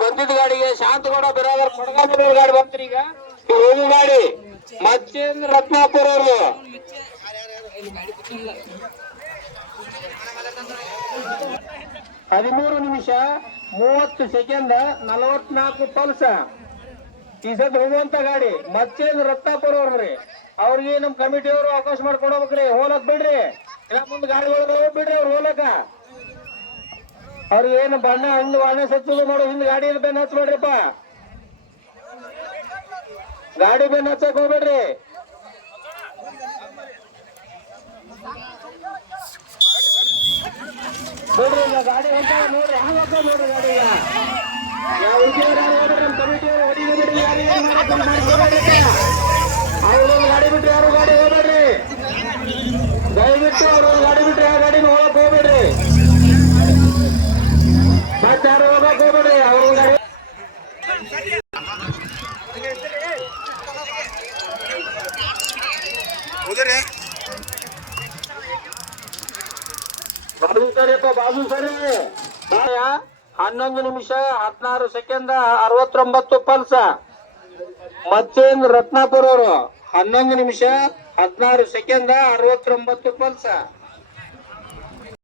ಬಂದಿದ್ದ ಗಾಡಿಗೆ ಶಾಂತಗೌಡ ಬಿರಾದರ್ ಕೊಡಗಾಲ ಗಾಡಿ ಬಂತ್ರಿ. ಈಗ ಹೋಗು ಗಾಡಿ ಮಚ್ಚೇಂದ್ರ ರತ್ನಾಪುರ ಅವರು 13 ನಿಮಿಷ 30 ಸೆಕೆಂಡ್ 44 ಪಲ್ಸ. ಈ ಸದ್ ಹೋಗುವಂತ ಗಾಡಿ ಮಚ್ಚೇಂದ್ರ ರತ್ನಾಪುರ ಅವ್ರಿ. ಅವ್ರಿಗೆ ನಮ್ ಕಮಿಟಿ ಅವರು ಅವಕಾಶ ಮಾಡ್ಕೊಂಡು ಹೋಗ್ಬೇಕ್ರಿ. ಹೋಲಕ್ ಬಿಡ್ರಿ, ಮುಂದ್ ಗಾಡಿ ಬಿಡ್ರಿ. ಅವ್ರು ಹೋಲಕ ಅವ್ರಿಗೆ ಏನು ಬಣ್ಣ ಹಣ್ಣು ವಾಣೆ ಸಚ್ಚುದು ಮಾಡೋ ಹಿಂದ್ ಗಾಡಿಯಲ್ಲಿ ಬೆನ್ನ ಹಚ್ಚ ಮಾಡ್ರಿಪ್ಪ. ಗಾಡಿ ಬೆನ್ನ ಹಚ್ಚಕ್ ಹೋಗ್ಬೇಡ್ರಿ. ನೋಡ್ರಿ ಈಗ ಗಾಡಿ ಹೊಂಟ ನೋಡ್ರಿ, ಹ್ಯಾಂಗ ಹೋಗ್ತಾ ನೋಡ್ರಿ ಗಾಡಿ. ಈಗ ನಾವು ನಮ್ ಕಮಿಟಿಯವರು ಹೊಡಿಬೇಡ್ರಿ, ಅವ್ರೊಂದು ಗಾಡಿ ಬಿಟ್ರಿ ಯಾರು ಗಾಡಿ ಹೋಗ್ಬೇಡ್ರಿ. ದಯವಿಟ್ಟು ಅವ್ರೊಂದು ಗಾಡಿ ಬಿಟ್ರಿ ಆ ಗಾಡಿನ ಹೋಗಕ್ ಹೋಗ್ಬೇಡ್ರಿ. ಮತ್ತೆ ಯಾರು ಹೋಗಕ್ ಹೋಗ್ಬೇಡ್ರಿ. ಅವ್ರ ಗಾಡಿ ಬಾಜು ಸರಿಯಪ್ಪ, ಬಾಜು ಸರಿ. 11 ನಿಮಿಷ 16 ಸೆಕೆಂಡ್ 69 ಪಲ್ಸ. ಮಚ್ಚೇಂದ್ರ ರತ್ನಾಪುರ ಅವರು 11 ನಿಮಿಷ 16 ಸೆಕೆಂಡ್ 69 ಪಲ್ಸ.